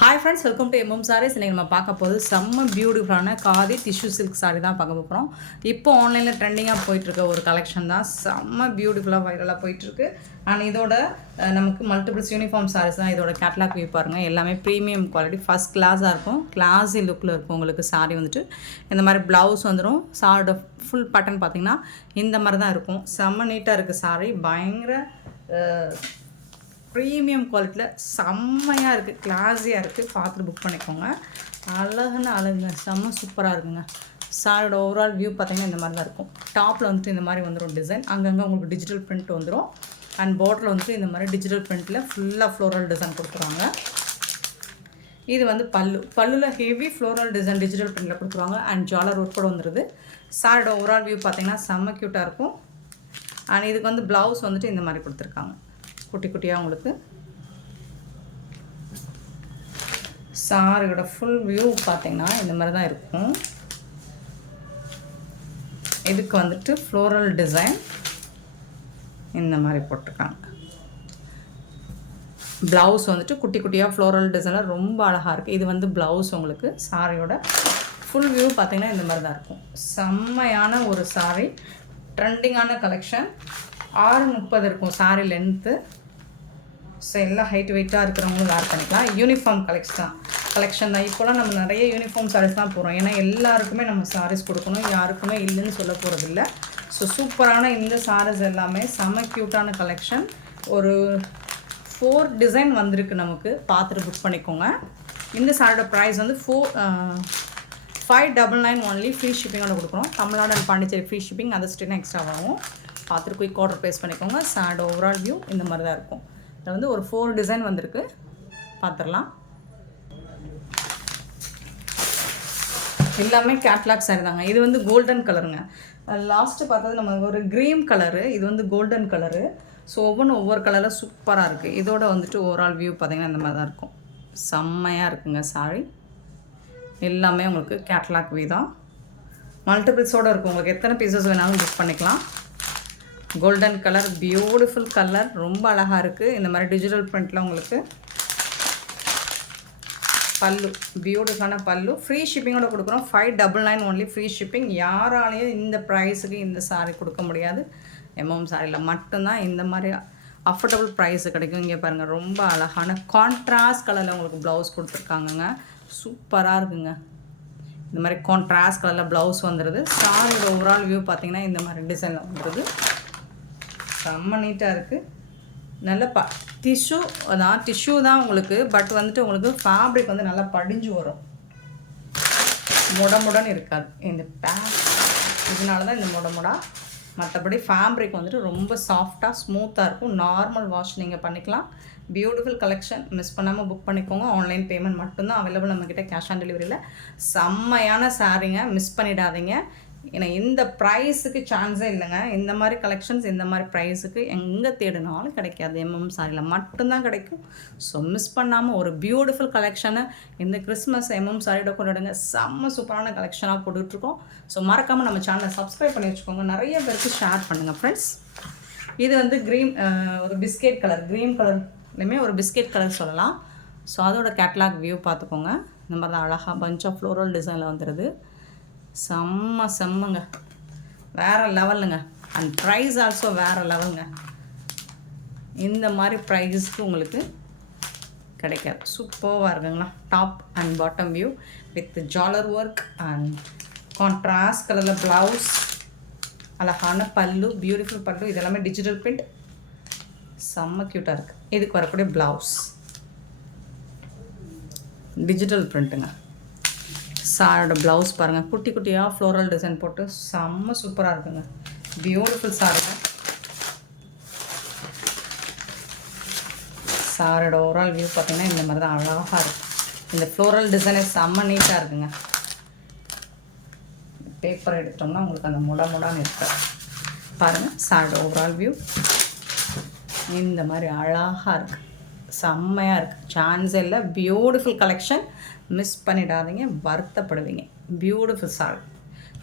Hi friends, welcome to MM sarees. இன்றைக்கி நம்ம பார்க்க போது செம்ம பியூட்டிஃபுல்லான காதி டிஷ்யூ சில்க் சாரீ தான் பார்க்க போகிறோம். இப்போ ஆன்லைனில் ட்ரெண்டிங்காக போயிட்டுருக்க ஒரு கலெக்ஷன் தான். செம்ம பியூட்டிஃபுல்லாக வைரலாக போயிட்டுருக்கு. அண்ட் இதோட நமக்கு மல்டிபிள்ஸ் யூனிஃபார்ம் சாரீஸ் தான். இதோட கேட்லாக் வியூ பாருங்கள். எல்லாமே ப்ரீமியம் குவாலிட்டி, ஃபஸ்ட் கிளாஸாக இருக்கும். கிளாஸி லுக்கில் இருக்கும் உங்களுக்கு சாரீ வந்துட்டு. இந்த மாதிரி ப்ளவுஸ் வந்துடும். சாரோட ஃபுல் பட்டன் பார்த்திங்கன்னா இந்த மாதிரி தான் இருக்கும். செம்ம நீட்டாக இருக்குது சாரீ. பயங்கர ப்ரீமியம் குவாலிட்டியில் செம்மையாக இருக்குது, கிளாஸியாக இருக்குது. பார்த்துட்டு புக் பண்ணிக்கோங்க. அழகுங்க, செம்ம சூப்பராக இருக்குங்க. சாரோட ஓவரால் வியூ பார்த்திங்கன்னா இந்த மாதிரி தான் இருக்கும். டாப்பில் வந்துட்டு இந்த மாதிரி வந்துடும் டிசைன். அங்கங்கே உங்களுக்கு டிஜிட்டல் பிரிண்ட் வந்துடும். அண்ட் பார்டரில் வந்துட்டு இந்த மாதிரி டிஜிட்டல் பிரிண்ட்டில் ஃபுல்லாக ஃப்ளோரல் டிசைன் கொடுத்துருவாங்க. இது வந்து பல்லுவில் ஹெவி ஃப்ளோரல் டிசைன் டிஜிட்டல் பிரிண்டில் கொடுத்துருவாங்க. அண்ட் ஜாலர் ஒர்க் கூட வந்துடுது. சாரோட ஓவரால் வியூ பார்த்திங்கன்னா செம்ம க்யூட்டாக இருக்கும். அண்ட் இதுக்கு வந்து ப்ளவுஸ் வந்துட்டு இந்த மாதிரி கொடுத்துருக்காங்க, குட்டி குட்டியாக உங்களுக்கு. சாரியோட ஃபுல் வியூ பார்த்திங்கன்னா இந்த மாதிரி தான் இருக்கும். இதுக்கு வந்துட்டு ஃப்ளோரல் டிசைன் இந்த மாதிரி போட்டிருக்காங்க. ப்ளவுஸ் வந்துட்டு குட்டி குட்டியாக ஃப்ளோரல் டிசைனில் ரொம்ப அழகாக இருக்குது. இது வந்து ப்ளவுஸ் உங்களுக்கு. சாரியோட ஃபுல் வியூ பார்த்திங்கன்னா இந்த மாதிரி தான் இருக்கும். செம்மையான ஒரு சாரி, ட்ரெண்டிங்கான கலெக்ஷன். 6:30 இருக்கும் சாரி லென்த்து. ஸோ எல்லாம் ஹைட் வெயிட்டாக இருக்கிறவங்களும் வேர் பண்ணிக்கலாம். யூனிஃபார்ம் கலெக்ஷன் தான். இப்போலாம் நம்ம நிறைய யூனிஃபார்ம் சாரீஸ் தான் போகிறோம். ஏன்னா எல்லாருக்குமே நம்ம சாரீஸ் கொடுக்கணும், யாருக்குமே இல்லைன்னு சொல்ல போகிறதில்ல. ஸோ சூப்பரான இந்த சாரீஸ் எல்லாமே செம க்யூட்டான கலெக்ஷன். ஒரு 4 டிசைன் வந்திருக்கு நமக்கு. பார்த்துட்டு புக் பண்ணிக்கோங்க. இந்த சாரியோட ப்ரைஸ் வந்து 599 ஒன்லி. ஃப்ரீ ஷிப்பிங்கோட கொடுக்குறோம். Tamil Nadu and Pondicherry free shipping, அதை ஸ்டேனா எக்ஸ்ட்ரா ஆகும். பார்த்துட்டு குயிக் ஆர்டர் ப்ளேஸ் பண்ணிக்கோங்க. சாரோட ஓவரால் வியூ இந்த மாதிரி தான் இருக்கும். இதில் வந்து ஒரு 4 டிசைன் வந்திருக்கு, பார்த்துடலாம். எல்லாமே கேட்லாக் சாரி தாங்க. இது வந்து கோல்டன் கலருங்க. லாஸ்ட்டு பார்த்தது நம்ம ஒரு க்ரீன் கலரு, இது வந்து கோல்டன் கலரு. ஸோ ஒவ்வொரு கலரில் சூப்பராக இருக்குது. இதோட வந்துட்டு ஓவரால் வியூ பார்த்திங்கன்னா இந்த மாதிரி தான் இருக்கும். செம்மையாக இருக்குங்க சாரி. எல்லாமே உங்களுக்கு கேட்லாக் வியூ தான். மல்டிபிள்ஸோடு இருக்கும். உங்களுக்கு எத்தனை பீசஸ் வேணாலும் புக் பண்ணிக்கலாம். கோல்டன் கலர், பியூட்டிஃபுல் கலர், ரொம்ப அழகாக இருக்குது. இந்த மாதிரி டிஜிட்டல் பிரிண்ட்டில் உங்களுக்கு பல்லு, பியூட்டிஃபுல்லான பல்லு. ஃப்ரீ ஷிப்பிங்கோட கொடுக்குறோம். 599 ஒன்லி ஃப்ரீ ஷிப்பிங். யாராலையும் இந்த ப்ரைஸுக்கு இந்த சாரீ கொடுக்க முடியாது. எம்எம் சாரியில் மட்டும்தான் இந்த மாதிரி அஃபோர்டபுள் ப்ரைஸு கிடைக்கும். இங்கே பாருங்கள், ரொம்ப அழகான கான்ட்ராஸ்ட் கலரில் உங்களுக்கு ப்ளவுஸ் கொடுத்துருக்காங்கங்க. சூப்பராக இருக்குங்க. இந்த மாதிரி கான்ட்ராஸ்ட் கலரில் ப்ளவுஸ் வந்துடுது. சாரியோட ஓவரால் வியூ பார்த்திங்கன்னா இந்த மாதிரி டிசைனில் வந்துடுது. செம்ம நீட்டாக இருக்குது. நல்ல டிஷ்யூ தான் உங்களுக்கு. பட் வந்துட்டு உங்களுக்கு ஃபேப்ரிக் வந்து நல்லா படிஞ்சு வரும், முடமுடன்னு இருக்காது. இந்த இதனால தான் இந்த முடமுடா. மற்றபடி ஃபேப்ரிக் வந்துட்டு ரொம்ப சாஃப்டாக ஸ்மூத்தாக இருக்கும். நார்மல் வாஷ் நீங்கள் பண்ணிக்கலாம். Beautiful collection. மிஸ் பண்ணாமல் புக் பண்ணிக்கோங்க. ஆன்லைன் பேமெண்ட் மட்டும்தான் அவைலபிள் நம்மக்கிட்ட, கேஷ் ஆன் டெலிவரியில். செம்மையான சாரீங்க, மிஸ் பண்ணிடாதீங்க. ஏன்னா இந்த ப்ரைஸுக்கு சான்ஸே இல்லைங்க. இந்த மாதிரி கலெக்ஷன்ஸ் இந்த மாதிரி ப்ரைஸுக்கு எங்கே தேடினாலும் கிடைக்காது. எம்எம் சாரியில் மட்டும்தான் கிடைக்கும். ஸோ மிஸ் பண்ணாமல் ஒரு பியூட்டிஃபுல் கலெக்ஷனை இந்த கிறிஸ்மஸ் எம்எம் சாரியோட கொண்டாடுங்க. செம்ம சூப்பரான கலெக்ஷனாக போட்டுட்ருக்கோம். ஸோ மறக்காமல் நம்ம சேனலை சப்ஸ்கிரைப் பண்ணி வச்சுக்கோங்க. நிறைய பேருக்கு ஷேர் பண்ணுங்கள் ஃப்ரெண்ட்ஸ். இது வந்து ஒரு பிஸ்கெட் கலர், க்ரீன் கலர்லையுமே ஒரு பிஸ்கெட் கலர் சொல்லலாம். ஸோ அதோட கேட்லாக் வியூ பார்த்துக்கோங்க. இந்த மாதிரி தான் அழகாக பஞ்ச் ஆஃப் ஃப்ளோரல் டிசைனில் வந்துடுது. செம்மங்க, வேறு லெவலுங்க. அண்ட் ப்ரைஸ் ஆல்சோ வேறு லெவலுங்க. இந்த மாதிரி ப்ரைஸுக்கு உங்களுக்கு கிடைக்காது. சூப்பராக இருக்குங்களா. Top and bottom view with ஜாலர் ஒர்க் அண்ட் கான்ட்ராஸ்ட் கலரில் ப்ளவுஸ், அழகான பல்லு, பியூட்டிஃபுல் பல்லு. இதெல்லாமே டிஜிட்டல் பிரிண்ட், செம்ம க்யூட்டாக இருக்குது. இதுக்கு வரக்கூடிய ப்ளவுஸ் டிஜிட்டல் பிரிண்ட்டுங்க. சாரோட ப்ளவுஸ் பாருங்கள், குட்டி குட்டியாக ஃப்ளோரல் டிசைன் போட்டு செம்ம சூப்பராக இருக்குங்க. பியூட்டிஃபுல் சாரிங்க. சாரோட ஓவரால் வியூ பார்த்திங்கன்னா இந்த மாதிரி தான் அழகாக இருக்கும். இந்த ஃப்ளோரல் டிசைனே செம்ம நீட்டாக இருக்குங்க. பேப்பர் எடுத்தோம்னா உங்களுக்கு அந்த முடான்னு இருக்காது. பாருங்கள், சாரோட ஓவரால் வியூ இந்த மாதிரி அழகாக இருக்குது. செம்மையாக இருக்குது. சான்ஸ் இல்லை. Beautiful collection. மிஸ் பண்ணிடாதீங்க, வருத்தப்படுவீங்க. Beautiful sorry.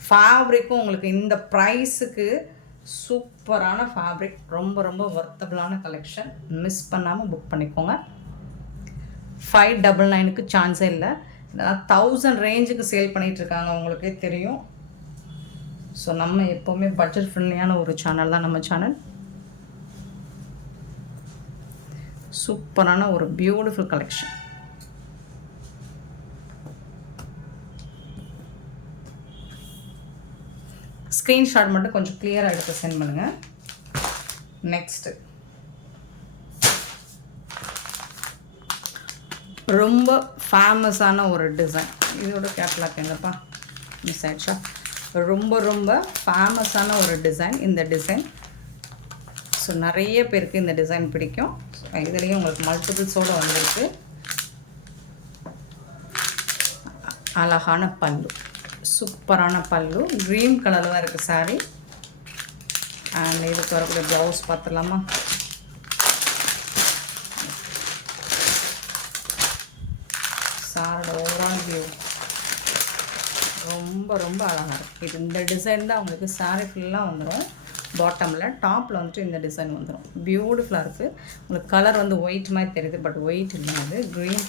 ஃபேப்ரிக்கும் உங்களுக்கு இந்த ப்ரைஸுக்கு சூப்பரான ஃபேப்ரிக். ரொம்ப ரொம்ப வர்த்தபிளான கலெக்ஷன். மிஸ் பண்ணாமல் புக் பண்ணிக்கோங்க. 599க்கு சான்ஸே இல்லை. இதெல்லாம் 1000 ரேஞ்சுக்கு சேல் பண்ணிகிட்ருக்காங்க, உங்களுக்கே தெரியும். ஸோ நம்ம எப்போவுமே பட்ஜெட் ஃப்ரெண்ட்லியான ஒரு சேனல் தான் நம்ம சேனல். சூப்பரான ஒரு பியூட்டிஃபுல் கலெக்ஷன். ஸ்க்ரீன்ஷாட் மட்டும் கொஞ்சம் கிளியராக எடுத்து சென்ட் பண்ணுங்கள். நெக்ஸ்ட்டு ரொம்ப ஃபேமஸான ஒரு டிசைன். இதோட கேட்லாக் எங்கப்பா மிஸ் ஆயிடுச்சா? ரொம்ப ரொம்ப ஃபேமஸான ஒரு டிசைன் இந்த டிசைன். ஸோ நிறைய பேருக்கு இந்த டிசைன் பிடிக்கும். இதுலேயும் உங்களுக்கு மல்டிபிள்ஸோடு வந்திருக்கு. அழகான பல்லு, சூப்பரான பல்லு, க்ரீன் கலரில் தான் இருக்குது சாரீ. அண்ட் இதுக்கு வரக்கூடிய ப்ளவுஸ் பார்த்துடலாமா? சாரோட ஓவரால் வியூ ரொம்ப ரொம்ப அழகாக இருக்குது. இது இந்த டிசைன் தான் உங்களுக்கு சாரீ ஃபுல்லாக வந்துடும். பாட்டமில் டாப்பில் வந்துட்டு இந்த டிசைன் வந்துடும். பியூட்டிஃபுல்லாக இருக்குது. உங்களுக்கு கலர் வந்து ஒயிட் மாதிரி தெரியுது, பட் ஒயிட் இல்லை, அது க்ரீன்.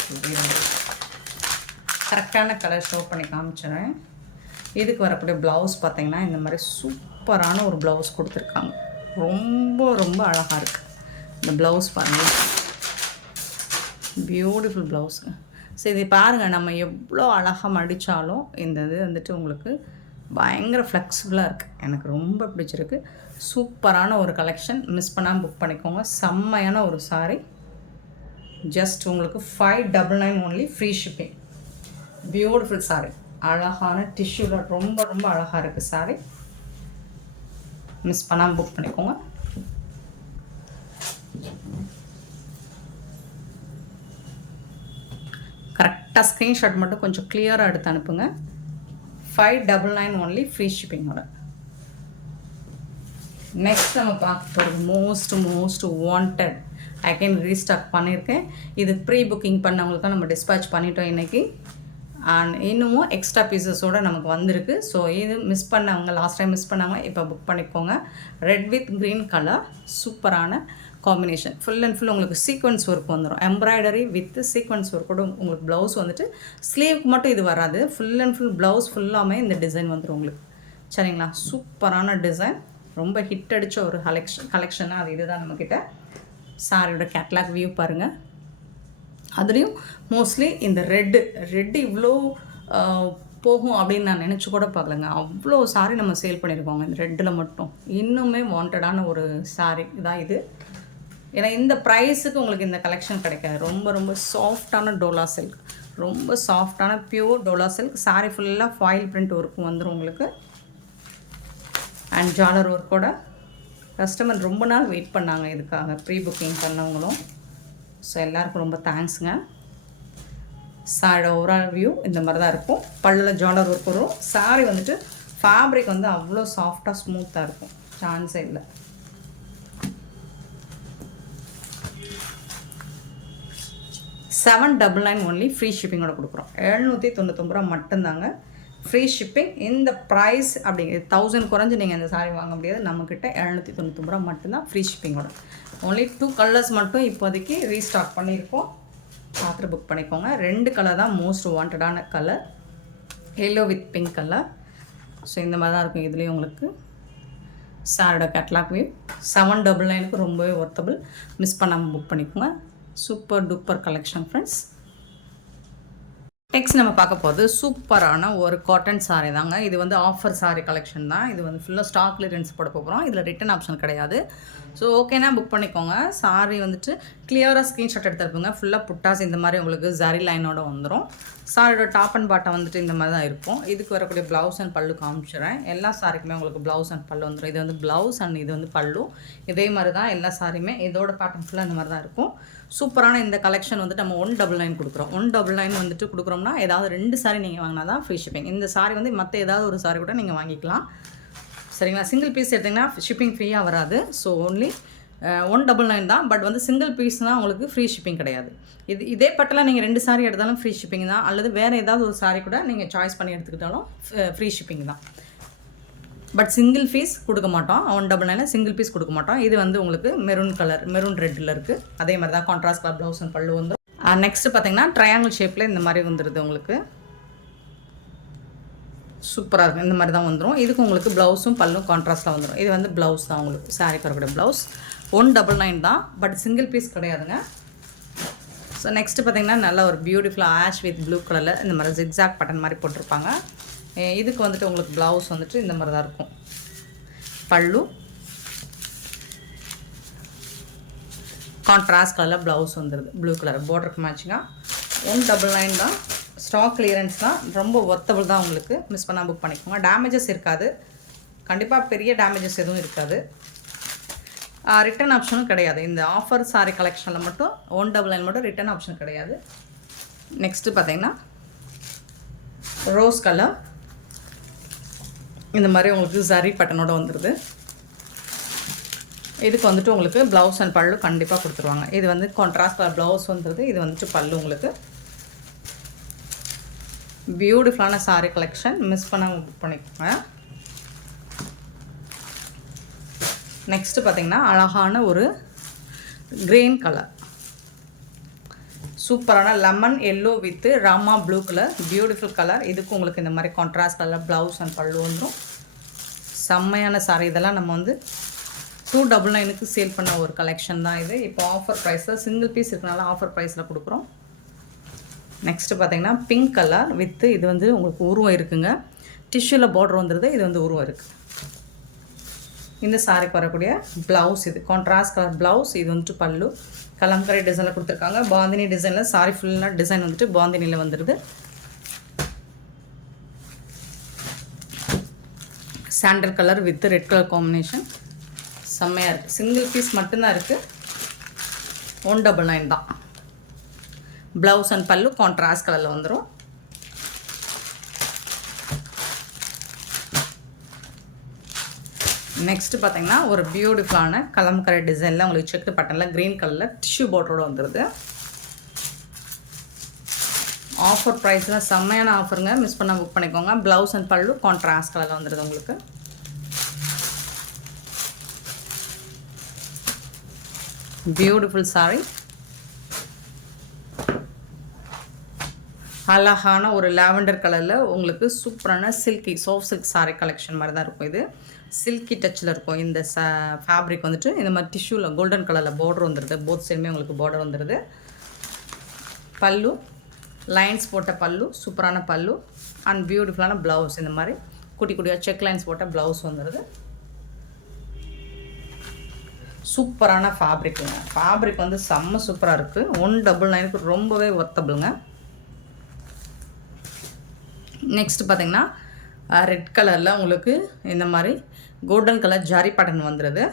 கரெக்டான கலர் ஷோ பண்ணி காமிச்சிடுறேன். இதுக்கு வரக்கூடிய ப்ளவுஸ் பார்த்திங்கன்னா இந்த மாதிரி சூப்பரான ஒரு ப்ளவுஸ் கொடுத்துருக்காங்க. ரொம்ப ரொம்ப அழகாக இருக்குது இந்த ப்ளவுஸ் பாருங்கள். பியூட்டிஃபுல் ப்ளவுஸுங்க. ஸோ இது பாருங்கள், நம்ம எவ்வளோ அழகாக மடித்தாலும் இந்த இது வந்துட்டு உங்களுக்கு பயங்கர ஃப்ளெக்சிபிளாக இருக்குது. எனக்கு ரொம்ப பிடிச்சிருக்கு. சூப்பரான ஒரு கலெக்ஷன். மிஸ் பண்ணாமல் புக் பண்ணிக்கோங்க. செம்மையான ஒரு சாரீ. ஜஸ்ட் உங்களுக்கு 599 only, free shipping. Beautiful sari. அழகான டிஷ்யூவில் ரொம்ப ரொம்ப அழகாக இருக்குது சாரீ. மிஸ் பண்ணாமல் புக் பண்ணிக்கோங்க. கரெக்டாக ஸ்க்ரீன்ஷாட் மட்டும் கொஞ்சம் கிளியராக எடுத்து அனுப்புங்க. 599 ஒன்லி, ஃப்ரீ ஷிப்பிங்கோட. நெக்ஸ்ட் நம்ம பார்க்க போகிறது மோஸ்ட் வாண்டட். அகைன் ரீஸ்டாக் பண்ணியிருக்கேன். இது ப்ரீ புக்கிங் பண்ணவங்களுக்கு நம்ம டிஸ்பேச் பண்ணிட்டோம் இன்றைக்கி. அண்ட் இன்னமும் எக்ஸ்ட்ரா பீசஸோடு நமக்கு வந்திருக்கு. ஸோ இது மிஸ் பண்ணவங்க, லாஸ்ட் டைம் மிஸ் பண்ணவங்க இப்போ புக் பண்ணிக்கோங்க. ரெட் வித் க்ரீன் கலர், சூப்பரான காம்பினேஷன். ஃபுல் அண்ட் ஃபுல் உங்களுக்கு சீக்வன்ஸ் ஒர்க் வந்துடும். எம்ப்ராய்டரி வித் சீக்வன்ஸ் ஒர்க்கோட உங்களுக்கு ப்ளவுஸ் வந்துட்டு ஸ்லீவுக்கு மட்டும் இது வராது. ஃபுல் அண்ட் ஃபுல் ப்ளவுஸ் ஃபுல்லாமே இந்த டிசைன் வந்துடும் உங்களுக்கு. சரிங்களா? சூப்பரான டிசைன். ரொம்ப ஹிட் அடித்த ஒரு கலெக்ஷனாக அது இதுதான் நம்மக்கிட்ட. சாரியோட கேட்லாக் வியூ பாருங்கள். அதுலேயும் மோஸ்ட்லி இந்த ரெட்டு இவ்வளோ போகும் அப்படின்னு நான் நினச்சி கூட பார்க்கலங்க. அவ்வளோ சாரீ நம்ம சேல் பண்ணியிருக்கோங்க இந்த ரெட்டில் மட்டும். இன்னுமே வாண்டடான ஒரு சாரீ தான் இது. ஏன்னா இந்த ப்ரைஸுக்கு உங்களுக்கு இந்த கலெக்ஷன் கிடைக்காது. ரொம்ப ரொம்ப சாஃப்டான டோலா சில்க், ரொம்ப சாஃப்டான பியூர் டோலா சில்க். சாரீ ஃபுல்லாக ஃபாயில் பிரிண்ட் ஒர்க்கும் வந்துடும் உங்களுக்கு. அண்ட் ஜாலர் ஒர்க்கோட. கஸ்டமர் ரொம்ப நாள் வெயிட் பண்ணாங்க இதுக்காக, ப்ரீ புக்கிங் பண்ணவங்களும். ஸோ எல்லாருக்கும் ரொம்ப தேங்க்ஸுங்க. சாரியோட ஓவரால் வியூ இந்த மாதிரி தான் இருக்கும். பல்லில் ஜாலர் ஒர்க் வரும். சாரி வந்துட்டு ஃபேப்ரிக் வந்து அவ்வளோ சாஃப்டாக ஸ்மூத்தாக இருக்கும், சான்ஸே இல்லை. $799 ஒன்லி, ஃப்ரீ ஷிப்பிங்கோட கொடுக்குறோம். 799 ரூபா மட்டும்தாங்க ஃப்ரீ ஷிப்பிங். இந்த ப்ரைஸ் அப்படிங்கிறது 1000 குறைஞ்சி நீங்கள் இந்த சாரீ வாங்க முடியாது. நம்மக்கிட்ட 799 ரூபா மட்டும்தான் ஃப்ரீ ஷிப்பிங்கோட. ஒன்லி 2 கலர்ஸ் மட்டும் இப்போதைக்கு ரீஸ்டாக் பண்ணியிருக்கோம். பார்த்துட்டு புக் பண்ணிக்கோங்க. 2 கலர் தான் மோஸ்ட் வாண்டடான colour, yellow with pink colour. So இந்த மாதிரி தான் இருக்கும். இதுலேயும் உங்களுக்கு சாரோட கேட்லாக் வியூ. 799க்கு ரொம்பவே ஒர்த்தபிள். மிஸ் பண்ணாமல் புக் பண்ணிக்கோங்க. Super duper collection friends. Next நம்ம பார்க்க போகிறது சூப்பரான ஒரு காட்டன் சாரீ தாங்க. இது வந்து ஆஃபர் சாரீ கலெக்ஷன் தான். இது வந்து ஃபுல்லாக ஸ்டாக் கிளியரன்ஸ் போட போகிறோம். இதில் ரிட்டன் ஆப்ஷன் கிடையாது. ஸோ ஓகேனா புக் பண்ணிக்கோங்க. சாரீ வந்துட்டு கிளியராக ஸ்க்ரீன்ஷாட் எடுத்துருப்போங்க. ஃபுல்லாக புட்டாஸ் இந்த மாதிரி உங்களுக்கு ஜரி லைனோட வந்துடும். சாரியோட டாப் அண்ட் பாட்டம் வந்துட்டு இந்த மாதிரி தான் இருக்கும். இதுக்கு வரக்கூடிய ப்ளவுஸ் அண்ட் பல்லு காமிச்சிடுறேன். எல்லா சாரிக்குமே உங்களுக்கு ப்ளவுஸ் அண்ட் பல்லு வந்துடும். இது வந்து ப்ளவுஸ் அண்ட் இது வந்து பல்லு. இதே மாதிரி தான் எல்லா சாரியுமே. இதோட பேட்டர்ன் ஃபுல்லாக இந்த மாதிரி தான் இருக்கும். சூப்பரான இந்த கலெக்ஷன் வந்துட்டு நம்ம 199 கொடுக்குறோம். 199 வந்துட்டு கொடுக்குறோம்னா ஏதாவது 2 சாரி நீங்கள் வாங்கினா தான் ஃப்ரீ ஷிப்பிங். இந்த சாரி வந்து மற்ற ஏதாவது ஒரு சாரி கூட நீங்கள் வாங்கிக்கலாம். சரிங்களா? சிங்கிள் பீஸ் எடுத்திங்கன்னா ஷிப்பிங் ஃப்ரீயாக வராது. ஸோ ஓன்லி 199 தான். பட் வந்து சிங்கிள் பீஸ் தான் உங்களுக்கு ஃப்ரீ ஷிப்பிங் கிடையாது. இதே பட்டெல்லாம் நீங்கள் 2 சாரி எடுத்தாலும் ஃப்ரீ ஷிப்பிங் தான். அல்லது வேறு ஏதாவது ஒரு சாரி கூட நீங்கள் சாய்ஸ் பண்ணி எடுத்துக்கிட்டாலும் ஃப்ரீ ஷிப்பிங் தான். பட் சிங்கிள் பீஸ் கொடுக்க மாட்டோம். 199 சிங்கிள் பீஸ் கொடுக்க மாட்டோம். இது வந்து உங்களுக்கு மெரூன் கலர், மெரூன் ரெட்டில் இருக்குது. அதே மாதிரி தான் கான்ட்ராஸ்ட் கலர் ப்ளவுஸ் அண்ட் பல்லு வந்துடும். நெக்ஸ்ட்டு பார்த்தீங்கன்னா ட்ரையாங்கிள் ஷேப்பில் இந்த மாதிரி வந்துடுது உங்களுக்கு. சூப்பராக இருக்கும். இந்த மாதிரி தான் வந்துடும். இதுக்கு உங்களுக்கு ப்ளவுஸும் பல்லும் கான்ட்ராஸ்ட்டாக வந்துடும். இது வந்து ப்ளவுஸ் தான் உங்களுக்கு, சாரீ வரக்கூடிய ப்ளவுஸ். 199 தான், பட் சிங்கிள் பீஸ் கிடையாதுங்க. ஸோ நெக்ஸ்ட்டு பார்த்திங்கன்னா நல்ல ஒரு பியூட்டிஃபுல்லாக ஆஷ் வித் ப்ளூ கலரில் இந்த மாதிரி ஜிக்ஸாக் பட்டன் மாதிரி போட்டிருப்பாங்க. இதுக்கு வந்துட்டு உங்களுக்கு ப்ளவுஸ் வந்துட்டு இந்த மாதிரி தான் இருக்கும். பல்லு கான்ட்ராஸ்ட் கலரில் ப்ளவுஸ் வந்துடுது, ப்ளூ கலர் பார்டருக்கு மேட்சிங்காக. 199 தான். ஸ்டாக் கிளியரன்ஸ் தான், ரொம்ப ஒர்த்தபிள் தான் உங்களுக்கு. மிஸ் பண்ணால் புக் பண்ணிக்கோங்க. டேமேஜஸ் இருக்காது, கண்டிப்பாக பெரிய டேமேஜஸ் எதுவும் இருக்காது. ரிட்டன் ஆப்ஷனும் கிடையாது. இந்த ஆஃபர் சாரீ கலெக்ஷனில் மட்டும் 199 மட்டும் ரிட்டன் ஆப்ஷன் கிடையாது. நெக்ஸ்ட்டு பார்த்தீங்கன்னா ரோஸ் கலர் இந்த மாதிரி உங்களுக்கு ஜரி பட்டனோட வந்துடுது. இதுக்கு வந்துட்டு உங்களுக்கு ப்ளவுஸ் அண்ட் பல்லு கண்டிப்பாக கொடுத்துருவாங்க. இது வந்து கான்ட்ராஸ்ட் கலர் ப்ளவுஸ் வந்துடுது. இது வந்துட்டு பல்லு உங்களுக்கு. பியூட்டிஃபுல்லான சாரீ கலெக்ஷன், மிஸ் பண்ணாமல் புக் பண்ணிக்கோங்க. நெக்ஸ்ட்டு பார்த்திங்கன்னா அழகான ஒரு க்ரீன் கலர், சூப்பரான lemon yellow with Rama blue colour, beautiful colour. இதுக்கு உங்களுக்கு இந்த மாதிரி கான்ட்ராஸ்ட் கலர் ப்ளவுஸ் அண்ட் பல்லு வந்துடும். செம்மையான சாரீ. இதெல்லாம் நம்ம வந்து 299க்கு சேல் பண்ண ஒரு கலெக்ஷன் தான் இது. இப்போ ஆஃபர் ப்ரைஸில் சிங்கிள் பீஸ் இருக்கனால ஆஃபர் ப்ரைஸில் கொடுக்குறோம். நெக்ஸ்ட்டு பார்த்திங்கன்னா பிங்க் கலர் வித்து இது வந்து உங்களுக்கு உருவம் இருக்குங்க. டிஷ்யூவில் பார்டர் வந்துடுது. இது வந்து உருவம் இருக்குது. இந்த சாரிக்கு வரக்கூடிய ப்ளவுஸ் இது கான்ட்ராஸ்ட் கலர் ப்ளவுஸ். இது வந்துட்டு பல்லு கலம்கரை டிசைனில் கொடுத்துருக்காங்க. பாந்தினி டிசைனில் சாரி ஃபுல்லாக டிசைன் வந்துட்டு பாந்தினியில் வந்துடுது. Sandal colour with red colour combination செம்மையாக இருக்குது. சிங்கிள் பீஸ் மட்டும்தான் இருக்குது. 199 தான். ப்ளவுஸ் அண்ட் பல்லு கான்ட்ராஸ்ட் கலரில் வந்துடும். நெக்ஸ்ட்டு பார்த்தீங்கன்னா ஒரு பியூட்டிஃபுல்லான கலம்கரை டிசைனில் உங்களுக்கு செக்கு பட்டனில் க்ரீன் கலரில் டிஷ்யூ பார்டரோடு வந்துடுது. ஆஃபர் ப்ரைஸில் செம்மையான ஆஃபருங்க, மிஸ் பண்ணால் புக் பண்ணிக்கோங்க. ப்ளவுஸ் அண்ட் பல்லு கான்ட்ராஸ்ட் கலரில் வந்துடுது உங்களுக்கு. பியூட்டிஃபுல் சாரி, அழகான ஒரு லாவெண்டர் கலரில் உங்களுக்கு சூப்பரான silky soft silk sari collection மாதிரி தான் இருக்கும். இது சில்கி டச்சில் இருக்கும். இந்த ஃபேப்ரிக் வந்துட்டு இந்த மாதிரி டிஷ்யூவில் கோல்டன் கலரில் பார்டர் வந்துடுது. போத் சைடுமே உங்களுக்கு பார்டர் வந்துடுது. பல்லு லைன்ஸ் போட்ட பல்லு, சூப்பரான பல்லு அண்ட் பியூட்டிஃபுல்லான ப்ளவுஸ். இந்த மாதிரி குட்டி குட்டியாக செக் லைன்ஸ் போட்ட ப்ளவுஸ் வந்துடுது. சூப்பரான ஃபேப்ரிக்குங்க. ஃபேப்ரிக் வந்து செம்ம சூப்பராக இருக்குது. 199க்கு ரொம்பவே ஒர்த்தபிளுங்க. நெக்ஸ்ட்டு பார்த்திங்கன்னா ரெட் கலரில் உங்களுக்கு இந்த மாதிரி கோல்டன் கலர் ஜாரி பேட்டர்ன் வந்துடுது.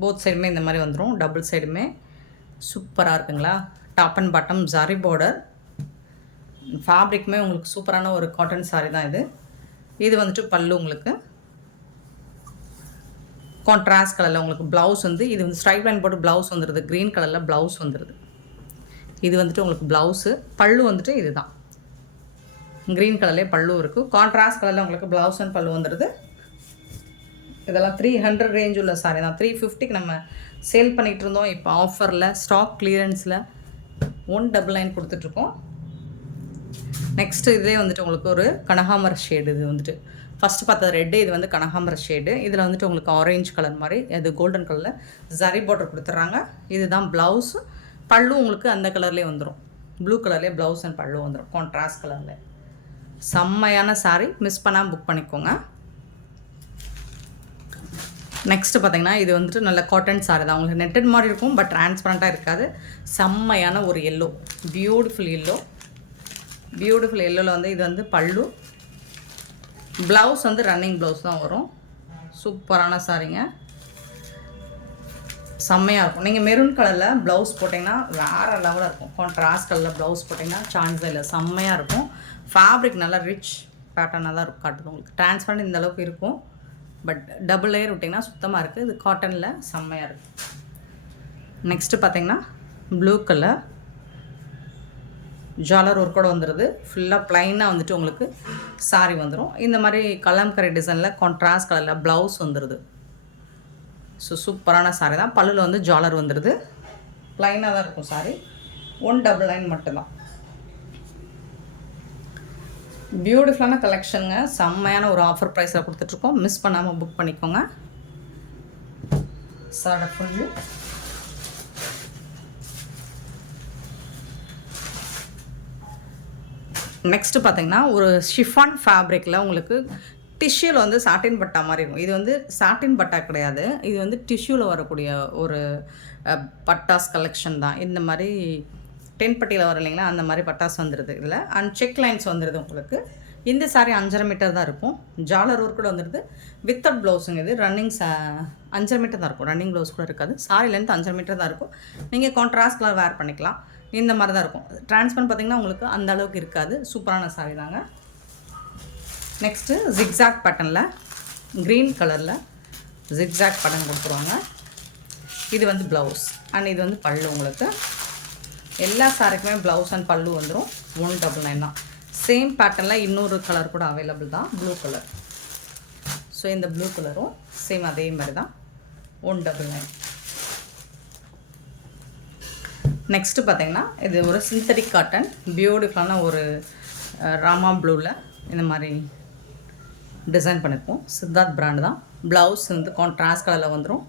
போத் சைடுமே இந்த மாதிரி வந்துடும். டபுள் சைடுமே சூப்பராக இருக்குங்களா. டாப் அண்ட் பாட்டம் ஜாரி பார்டர். ஃபேப்ரிக்குமே உங்களுக்கு சூப்பரான ஒரு காட்டன் சாரீ தான் இது. இது வந்துட்டு பல்லு உங்களுக்கு கான்ட்ராஸ்ட் கலரில் உங்களுக்கு ப்ளவுஸ் வந்து இது வந்து ஸ்ட்ரைப் லைன் போட்டு ப்ளவுஸ் வந்துடுது. க்ரீன் கலரில் ப்ளவுஸ் வந்துடுது. இது வந்துட்டு உங்களுக்கு ப்ளவுஸு. பல்லு வந்துட்டு இது தான் க்ரீன் கலர்லேயே பல்லு இருக்குது. கான்ட்ராஸ்ட் கலரில் உங்களுக்கு ப்ளவுஸ் அண்ட் பல்லு வந்துடுது. இதெல்லாம் 300 ரேஞ்ச் உள்ள சாரி தான். 350க்கு நம்ம சேல் பண்ணிகிட்டு இருந்தோம். இப்போ ஆஃபரில் ஸ்டாக் கிளியரன்ஸில் 199 கொடுத்துட்ருக்கோம். நெக்ஸ்ட்டு இதே வந்துட்டு உங்களுக்கு ஒரு கனகாமர ஷேடு. இது வந்துட்டு ஃபஸ்ட்டு பார்த்தது ரெட்டு, இது வந்து கனகாமர ஷேடு. இதில் வந்துட்டு உங்களுக்கு ஆரஞ்சு கலர் மாதிரி இது கோல்டன் கலரில் ஜரி பார்டர் கொடுத்துட்றாங்க. இதுதான் ப்ளவுஸு. பல்லு உங்களுக்கு அந்த கலர்லேயே வந்துடும். ப்ளூ கலர்லேயே ப்ளவுஸ் அண்ட் பல்லு வந்துடும் கான்ட்ராஸ்ட் கலரில். செம்மையான சாரீ, மிஸ் பண்ணாமல் புக் பண்ணிக்கோங்க. நெக்ஸ்ட்டு பார்த்திங்கன்னா இது வந்துட்டு நல்ல காட்டன் சாரீ தான். உங்களுக்கு நெட்டட் மாதிரி இருக்கும், பட் ட்ரான்ஸ்பரண்ட்டாக இருக்காது. செம்மையான ஒரு எல்லோ, பியூட்டிஃபுல் எல்லோ. பியூட்டிஃபுல் எல்லோவில் வந்து இது வந்து பல்லு. ப்ளவுஸ் வந்து ரன்னிங் ப்ளவுஸ் தான் வரும். சூப்பரான சாரீங்க, செம்மையாக இருக்கும். நீங்கள் மெரூன் கலரில் ப்ளவுஸ் போட்டிங்கன்னா வேறு லெவலில் இருக்கும். கான்ட்ராஸ்ட் கலரில் ப்ளவுஸ் போட்டிங்கன்னா சான்ஸே இல்லை, செம்மையாக இருக்கும். ஃபேப்ரிக் நல்லா ரிச் பேட்டர்னாக தான் இருக்கும் காட்டுது உங்களுக்கு. ட்ரான்ஸ்பரண்ட் இந்த அளவுக்கு இருக்கும், பட் டபுள் லேயர் விட்டிங்கன்னா சுத்தமாக இருக்குது. இது காட்டனில் செம்மையாக இருக்குது. நெக்ஸ்ட்டு பார்த்திங்கன்னா ப்ளூ கலர் ஜாலர் ஒர்க்கோடு வந்துடுது. ஃபுல்லாக ப்ளைனாக வந்துட்டு உங்களுக்கு சாரீ வந்துடும். இந்த மாதிரி கலம்கரை டிசைனில் கான்ட்ராஸ்ட் கலரில் ப்ளவுஸ் வந்துடுது. ஸோ சூப்பரான சாரீ தான். பல்லில் வந்து ஜாலர் வந்துடுது. ப்ளைனாக தான் இருக்கும் சாரீ. 199 மட்டும்தான். பியூட்டிஃபுல்லான கலெக்ஷனுங்க, செம்மையான ஒரு ஆஃபர் ப்ரைஸில் கொடுத்துட்ருக்கோம். மிஸ் பண்ணாமல் புக் பண்ணிக்கோங்க. சாரோட ஃபுல் வியூ. நெக்ஸ்ட்டு பார்த்தீங்கன்னா ஒரு ஷிஃபான் ஃபேப்ரிக்கில் உங்களுக்கு டிஷ்யூவில் வந்து சாட்டின் பட்டா மாதிரி இருக்கும். இது வந்து சாட்டின் பட்டா கிடையாது, இது வந்து டிஷ்யூவில் வரக்கூடிய ஒரு பட்டாஸ் கலெக்ஷன் தான். இந்த மாதிரி டென்பட்டியில் வரும் இல்லைங்களா, அந்த மாதிரி பட்டாஸ் வந்துடுது இதில். அண்ட் செக் லைன்ஸ் வந்துடுது உங்களுக்கு. இந்த சாரி 5.5 மீட்டர் தான் இருக்கும். ஜாலர் ஒர்க் கூட வந்துடுது. வித்தவுட் ப்ளவுஸுங்க. இது ரன்னிங் 5.5 மீட்டர் தான் இருக்கும். ரன்னிங் ப்ளவுஸ் கூட இருக்காது. சாரி லென்த் 5.5 மீட்டர் தான் இருக்கும். நீங்கள் கான்ட்ராஸ்ட் கலர் வேர் பண்ணிக்கலாம். இந்த மாதிரி தான் இருக்கும். டிரான்ஸ்பரண்ட் பார்த்திங்கன்னா உங்களுக்கு அந்த அளவுக்கு இருக்காது. சூப்பரான சாரி தாங்க. நெக்ஸ்ட்டு ஜிக்ஸாக் பேட்டர்னில் க்ரீன் கலரில் ஜிக்ஸாக் பேட்டர்ன் கொடுத்துருவாங்க. இது வந்து ப்ளவுஸ் அண்ட் இது வந்து பல்லு. உங்களுக்கு எல்லா சாரிக்குமே ப்ளவுஸ் அண்ட் பல்லு வந்துடும். 199 தான். சேம் பேட்டர்னில் இன்னொரு கலர் கூட அவைலபிள் தான், ப்ளூ கலர். ஸோ இந்த ப்ளூ கலரும் சேம் அதே மாதிரி தான், 199. நெக்ஸ்ட்டு பார்த்தீங்கன்னா இது ஒரு சிந்தட்டிக் காட்டன், பியூட்டிஃபுல்லான ஒரு ராமா ப்ளூவில் இந்த மாதிரி டிசைன் பண்ணியிருக்கோம். சித்தார்த் பிராண்டு தான். ப்ளவுஸ் வந்து கான்ட்ராஸ்ட் கலரில் வந்துடும்.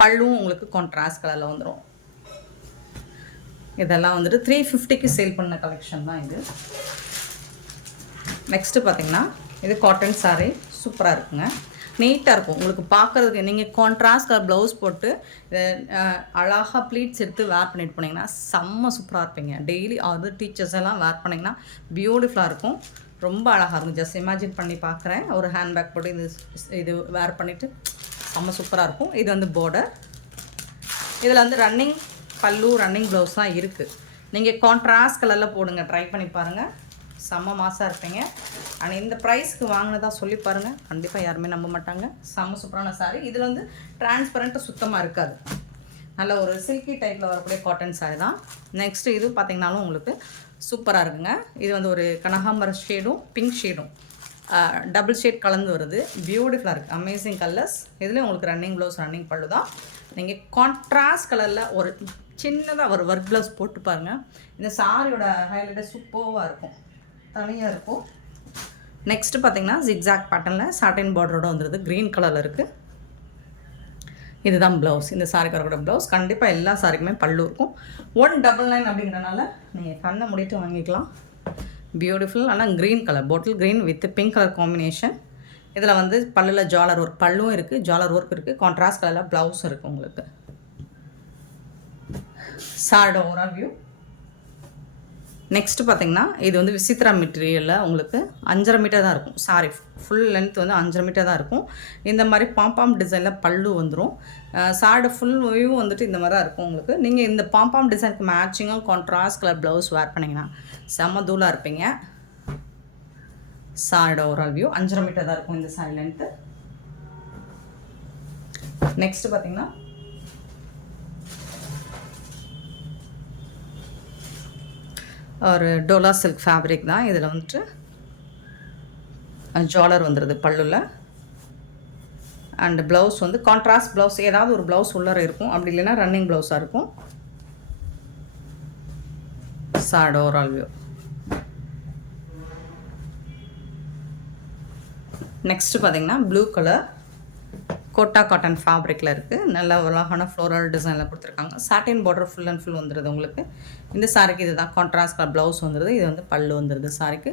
பல்லுவும் உங்களுக்கு கான்ட்ராஸ்ட் கலரில் வந்துடும். இதெல்லாம் வந்துட்டு 350க்கு சேல் பண்ண கலெக்ஷன் தான் இது. நெக்ஸ்ட்டு பார்த்திங்கன்னா இது காட்டன் சாரீ, சூப்பராக இருக்குங்க. நீட்டாக இருக்கும் உங்களுக்கு பார்க்குறதுக்கு. நீங்கள் கான்ட்ராஸ்ட் கலர் ப்ளவுஸ் போட்டு அழகாக ப்ளீட்ஸ் எடுத்து வேர் பண்ணிட்டு போனீங்கன்னா செம்ம சூப்பராக இருப்பீங்க. டெய்லி அது டீச்சர்ஸ் எல்லாம் வேர் பண்ணிங்கன்னா பியூட்டிஃபுல்லாக இருக்கும். ரொம்ப அழகாக இருக்கும். ஜஸ்ட் இமேஜின் பண்ணி பார்க்குறேன். ஒரு ஹேண்ட்பேக் போட்டு இது வேர் பண்ணிவிட்டு செம்ம சூப்பராக இருக்கும். இது வந்து பார்டர். இதில் வந்து ரன்னிங் பல்லு, ரன்னிங் ப்ளவுஸ் தான் இருக்குது. நீங்கள் கான்ட்ராஸ்ட் கலரில் போடுங்க, ட்ரை பண்ணி பாருங்கள். செம்ம மாசாக இருப்பீங்க. ஆனால் இந்த ப்ரைஸ்க்கு வாங்கினதாக சொல்லி பாருங்கள், கண்டிப்பாக யாருமே நம்ப மாட்டாங்க. செம்ம சூப்பரான சாரீ. இதில் வந்து டிரான்ஸ்பரண்ட்டு சுத்தமாக இருக்காது. நல்ல ஒரு சில்கி டைப்பில் வரக்கூடிய காட்டன் சாரீ தான். நெக்ஸ்ட்டு இது பார்த்திங்கனாலும் உங்களுக்கு சூப்பராக இருக்குங்க. இது வந்து ஒரு கனகாம்பர ஷேடும் பிங்க் ஷேடும் டபுள் ஷேட் கலந்து வருது. பியூட்டிஃபுல்லாக இருக்குது. Amazing colours. இதில் உங்களுக்கு ரன்னிங் ப்ளவுஸ், ரன்னிங் பல்லு தான். நீங்கள் கான்ட்ராஸ்ட் கலரில் ஒரு சின்னதாக ஒரு ஒர்க் ப்ளவுஸ் போட்டு பாருங்கள். இந்த சாரியோட ஹைலைட்டே சூப்பராக இருக்கும், தனியாக இருக்கும். நெக்ஸ்ட்டு பார்த்திங்கன்னா ஜிக்ஸாக் பேட்டர்னில் சாட்டின் பார்டரோட வந்துடுது. க்ரீன் கலரில் இருக்குது. இதுதான் ப்ளவுஸ். இந்த சாரிக்கு வரக்கூட ப்ளவுஸ். கண்டிப்பாக எல்லா சாரிக்குமே பல்லு இருக்கும். 199 அப்படிங்கிறனால நீங்கள் கண்ணை முடிட்டு வாங்கிக்கலாம். பியூட்டிஃபுல். ஆனால் green colour, bottle green with pink colour combination. இதில் வந்து பல்லில் ஜாலர் ஒர்க், பல்லும் இருக்குது, ஜாலர் ஒர்க் இருக்குது. கான்ட்ராஸ்ட் கலரில் ப்ளவுஸும் இருக்குது உங்களுக்கு. சாரோட ஓவரால் வியூ. நெக்ஸ்ட்டு பார்த்திங்கன்னா இது வந்து விசித்ரா மெட்டீரியலில் உங்களுக்கு 5.5 மீட்டர் தான் இருக்கும். சாரி ஃபுல் லென்த் வந்து 5.5 மீட்டர் தான் இருக்கும். இந்த மாதிரி பாம்பாம் டிசைனில் பல்லு வந்துடும். சாரோட ஃபுல் வியூ வந்துட்டு இந்த மாதிரி தான் இருக்கும் உங்களுக்கு. நீங்கள் இந்த பாம்பாம் டிசைனுக்கு மேட்சிங்காக கான்ட்ராஸ்ட் கலர் ப்ளவுஸ் வேர் பண்ணிங்கன்னா செம்ம தூளாக இருப்பீங்க. சாரோட ஓவரால் வியூ 5.5 மீட்டர் தான் இருக்கும் இந்த சாரி லென்த்து. நெக்ஸ்ட்டு பார்த்திங்கன்னா ஒரு டோலா சில்க் ஃபேப்ரிக் தான். இதில் வந்துட்டு ஜாலர் வந்துடுது பல்லுவில். அண்ட் ப்ளவுஸ் வந்து கான்ட்ராஸ்ட் ப்ளவுஸ், ஏதாவது ஒரு ப்ளவுஸ் உள்ளார இருக்கும். அப்படி இல்லைன்னா ரன்னிங் ப்ளவுஸாக இருக்கும். சாரோட ஓவரால் வியூ. நெக்ஸ்ட்டு பார்த்திங்கன்னா ப்ளூ கலர் கோட்டா காட்டன் ஃபேப்ரிக்கில் இருக்குது. நல்ல அழகான ஃப்ளோரல் டிசைனில் கொடுத்துருக்காங்க. சாட்டின் பார்டர் ஃபுல் அண்ட் ஃபுல் வந்துடுது உங்களுக்கு. இந்த சாரிக்கு இது தான் கான்ட்ராஸ்ட் கலர் ப்ளவுஸ் வந்துடுது. இது வந்து பல்லு வந்துடுது சாரிக்கு.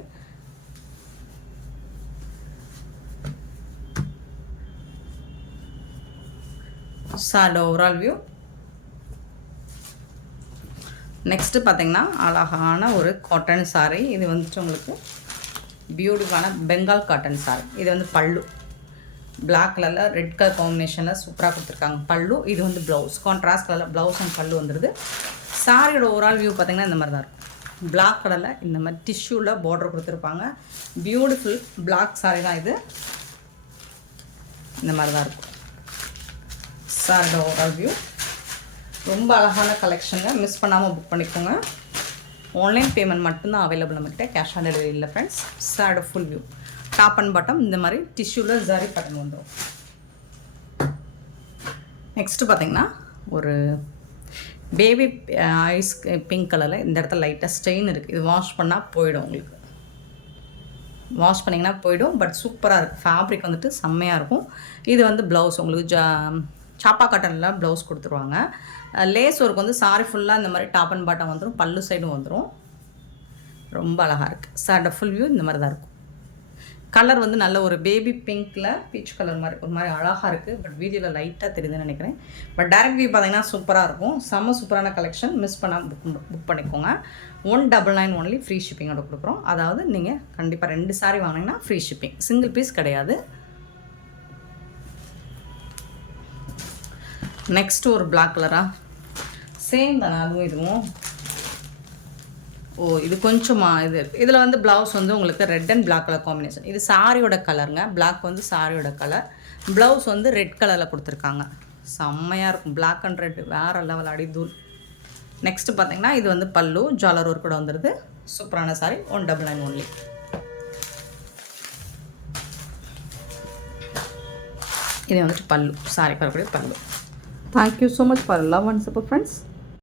சாரோட ஓவரால் வியூ. நெக்ஸ்ட்டு பார்த்திங்கன்னா அழகான ஒரு காட்டன் சாரி. இது வந்துட்டு உங்களுக்கு பியூட்டிஃபுல்லான பெங்கால் காட்டன் சாரி. இது வந்து பல்லு பிளாக் கலரில் ரெட் கலர் காம்பினேஷனில் சூப்பராக கொடுத்துருக்காங்க பல்லு. இது வந்து ப்ளவுஸ், கான்ட்ராஸ்ட் கலரில் ப்ளவுஸ் அண்ட் பல்லு வந்துடுது. சாரியோட ஓவரால் வியூ பார்த்திங்கன்னா இந்த மாதிரி தான் இருக்கும். பிளாக் கலரில் இந்த மாதிரி டிஷ்யூவில் பார்டர் கொடுத்துருப்பாங்க. பியூட்டிஃபுல் பிளாக் சாரி தான் இது. இந்த மாதிரி தான் இருக்கும் சாரியோட ஓவரால் வியூ. ரொம்ப அழகான கலெக்ஷனுங்க, மிஸ் பண்ணாமல் புக் பண்ணிக்கோங்க. ஆன்லைன் பேமெண்ட் மட்டும்தான் அவைலபிள் நம்மக்கிட்ட, கேஷ் ஆன் டெலிவரி இல்லை ஃப்ரெண்ட்ஸ். சாரோட full view. Top and bottom இந்த மாதிரி டிஷ்யூவில் ஜரி பேட்டர்ன் வந்துடும். நெக்ஸ்ட்டு பார்த்திங்கன்னா ஒரு பேபி ஐஸ் பிங்க் கலரில் இந்த இடத்துல லைட்டாக ஸ்டெயின் இருக்குது. இது வாஷ் பண்ணால் போயிடும், உங்களுக்கு வாஷ் பண்ணிங்கன்னா போயிடும். பட் சூப்பராக இருக்குது. ஃபேப்ரிக் வந்துட்டு செம்மையாக இருக்கும். இது வந்து ப்ளவுஸ் உங்களுக்கு சாப்பா காட்டனில் ப்ளவுஸ் கொடுத்துருவாங்க. லேஸ் ஒர்க் வந்து சாரி ஃபுல்லாக இந்த மாதிரி டாப் அண்ட் பாட்டம் வந்துடும், பல்லு சைடும் வந்துடும். ரொம்ப அழகாக இருக்குது. சாரோட ஃபுல் வியூ இந்த மாதிரி தான் இருக்கும். கலர் வந்து நல்ல ஒரு பேபி பிங்க்கில் பீச் கலர் மாதிரி ஒரு மாதிரி அழகாக இருக்குது. பட் வீடியோவில் லைட்டாக தெரியுதுன்னு நினைக்கிறேன். பட் டேரக்ட் வியூ பார்த்தீங்கன்னா சூப்பராக இருக்கும். செம்ம சூப்பரான கலெக்ஷன். மிஸ் பண்ணாமல் புக் பண்ணிக்கோங்க. 199 ஒன்லி ஃப்ரீ ஷிப்பிங்கோட கொடுக்குறோம். அதாவது நீங்கள் கண்டிப்பாக 2 சாரி வாங்கினீங்கன்னா ஃப்ரீ ஷிப்பிங், சிங்கிள் பீஸ் கிடையாது. நெக்ஸ்ட்டு ஒரு பிளாக் கலராக சேம் தானே அதுவும் இதுவும். இது கொஞ்சமா இதில் வந்து ப்ளவுஸ் வந்து உங்களுக்கு red and black colour combination. இது சாரியோட கலருங்க. பிளாக் வந்து சாரியோட கலர். ப்ளவுஸ் வந்து ரெட் கலரில் கொடுத்துருக்காங்க. செம்மையாக இருக்கும். பிளாக் அண்ட் ரெட் வேறு லெவல் அடிதூள். நெக்ஸ்ட்டு பார்த்தீங்கன்னா இது வந்து பல்லு ஜாலர் ஒர்க் கூட வந்துடுது. சூப்பரான சாரி. 199 ஒன்லி. இது வந்துட்டு பல்லு, சாரி வரக்கூடிய பல்லு. Thank you so much for love and support friends.